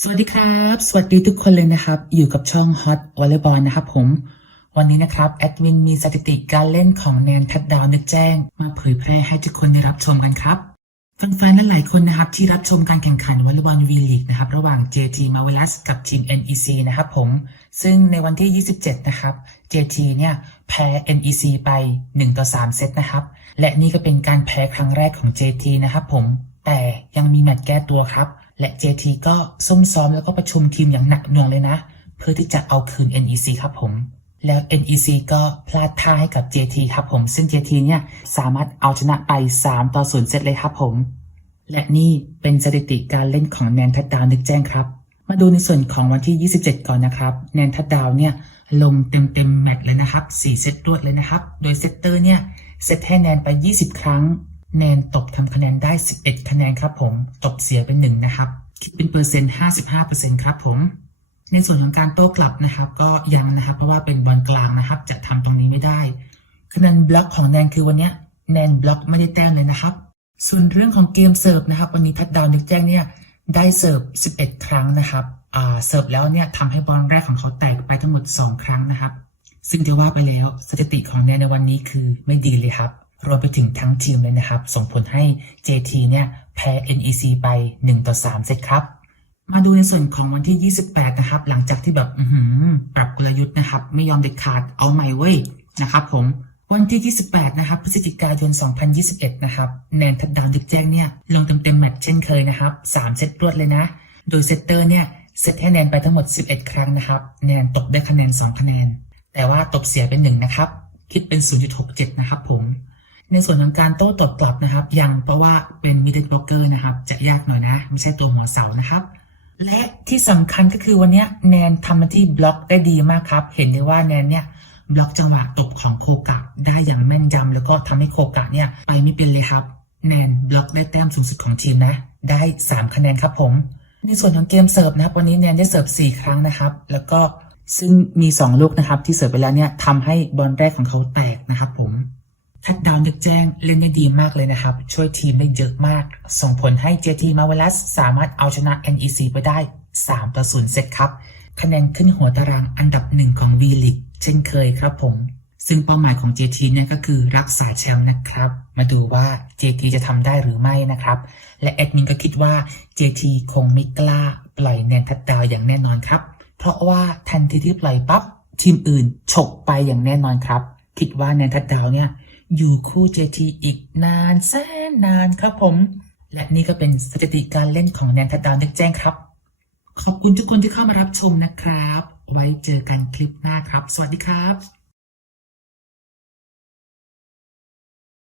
สวัสดีครับ สวัสดีทุกคนเลยนะครับ อยู่กับช่อง Hot Volleyball นะครับผม วันนี้นะครับแอดมินมีสถิติการเล่นของแนนทัดดาวนึกแจ้ง มาเผยแพร่ให้ทุกคนได้รับชมกันครับแฟนๆหลายคนนะครับที่รับชมการแข่งขันวอลเลย์บอลวีลีกนะครับระหว่าง JT m a r v e l o u s กับทีม NEC นะครับผม ซึ่งในวันที่ 27 นะครับ JT เนี่ยแพ้ NEC ไป 1 ต่อ 3 เซตนะครับ และนี่ก็เป็นการแพ้ครั้งแรกของ JT นะครับผม แต่ยังมีแมตช์แก้ตัวครับ และ JT ก็ซุ่มซ้อมแล้วก็ประชุมทีมอย่างหนักหน่วงเลยนะ เพื่อที่จะเอาคืน NEC ครับผม แล้ว NEC ก็พลาดท่าให้กับ JT ครับผม ซึ่ง JT เนี่ยสามารถเอาชนะไป 3 ต่อ0เซตเลยครับผม และนี่เป็นสถิติการเล่นของแนนทัดดาวนึกแจ้งครับ มาดูในส่วนของวันที่ 27 ก่อนนะครับ แนนทัดดาวเนี่ยลงเต็มเต็มแมตช์เลยนะครับ 4 เซตรวดเลยนะครับ โดยเซตเตอร์เนี่ยเซตให้แนนไป 20 ครั้ง แนนตบทำคะแนนได้ 11 คะแนนครับผม ตบเสียเป็น1นะครับ คิดเป็นเปอร์เซ็นต์ 55%ครับผม ในส่วนของการโต้กลับนะครับ ก็ยังนะครับ เพราะว่าเป็นบอลกลางนะครับ จะทำตรงนี้ไม่ได้ คะแนนบล็อกของแนนคือวันนี้แนนบล็อกไม่ได้แต้มเลยนะครับ ส่วนเรื่องของเกมเสิร์ฟนะครับ วันนี้ทัดดาวนึกแจ้งเนี่ยได้เสิร์ฟ 11 ครั้งนะครับอ่าเสิร์ฟแล้วเนี่ยทำให้บอลแรกของเขาแตกไปทั้งหมด 2 ครั้งนะครับ ซึ่งจะว่าไปแล้วสถิติของแนนในวันนี้คือไม่ดีเลยครับ รวมไปถึงทั้งทีมเลยนะครับ ส่งผลให้ JT เนี่ยแพ้ NEC ไป 1 ต่อ 3 เซตครับ มาดูในส่วนของวันที่ 28 นะครับ หลังจากที่แบบปรับกลยุทธ์นะครับ ไม่ยอมเด็ดขาดเอาใหม่เว้ยนะครับผมวันที่ 28 นะครับ พฤศจิกายน 2021 นะครับ แนนทัดดาวดึกแจ้งเนี่ย ลงเต็มๆแมตช์เช่นเคยนะครับ 3 เซตรวดเลยนะ โดยเซตเตอร์เนี่ยเซตให้แนนไปทั้งหมด 11 ครั้งนะครับ แนนตกได้คะแนน 2 คะแนน แต่ว่าตกเสียเป็น 1 นะครับ คิดเป็น 0.67 นะครับผม ในส่วนของการโต้ตอบกลับนะครับ ยังเพราะว่าเป็นมิดเดิลบล็อกเกอร์นะครับ จะยากหน่อยนะ ไม่ใช่ตัวหัวเสานะครับ และที่สำคัญก็คือวันนี้แนนทำหน้าที่บล็อกได้ดีมากครับ เห็นได้ว่าแนนเนี่ยบล็อกจังหวะตบของโคกะได้อย่างแม่นยำแล้วก็ทำให้โคกะเนี่ยไปไม่เป็นเลยครับ แนนบล็อกได้แต้มสูงสุดของทีมนะ ได้ 3 คะแนนครับผม ในส่วนของเกมเสิร์ฟนะครับวันนี้แนนได้เสิร์ฟ4ครั้งนะครับ แล้วก็ซึ่งมี 2 ลูกนะครับที่เสิร์ฟไปแล้วเนี่ยทำให้บอลแรกของเขาแตกนะครับผม ทัดดาวนึกแจ้งเล่นได้ดีมากเลยนะครับ ช่วยทีมได้เยอะมาก ส่งผลให้ JT m a r v e l o u s สามารถเอาชนะ NEC ไปได้3ต่อ0เซตครับ คะแนนขึ้นหัวตารางอันดับหนึ่งของ V League เช่นเคยครับผม ซึ่งเป้าหมายของ JT เนี่ยก็คือรักษาแชมป์นะครับ มาดูว่า JT จะทำได้หรือไม่นะครับ และแอดมินก็คิดว่า JT คงไม่กล้าปล่อยแนนทัดดาวอย่างแน่นอนครับ เพราะว่าทันทีที่ปล่อยปั๊บทีมอื่นฉกไปอย่างแน่นอนครับ คิดว่าแนนทัดดาวเนี่ย อยู่คู่เจทีอีกนานแสนนานครับผม และนี่ก็เป็นสถิติการเล่นของแนนทัดดาวนึกแจ้งครับ ขอบคุณทุกคนที่เข้ามารับชมนะครับ ไว้เจอกันคลิปหน้าครับ สวัสดีครับ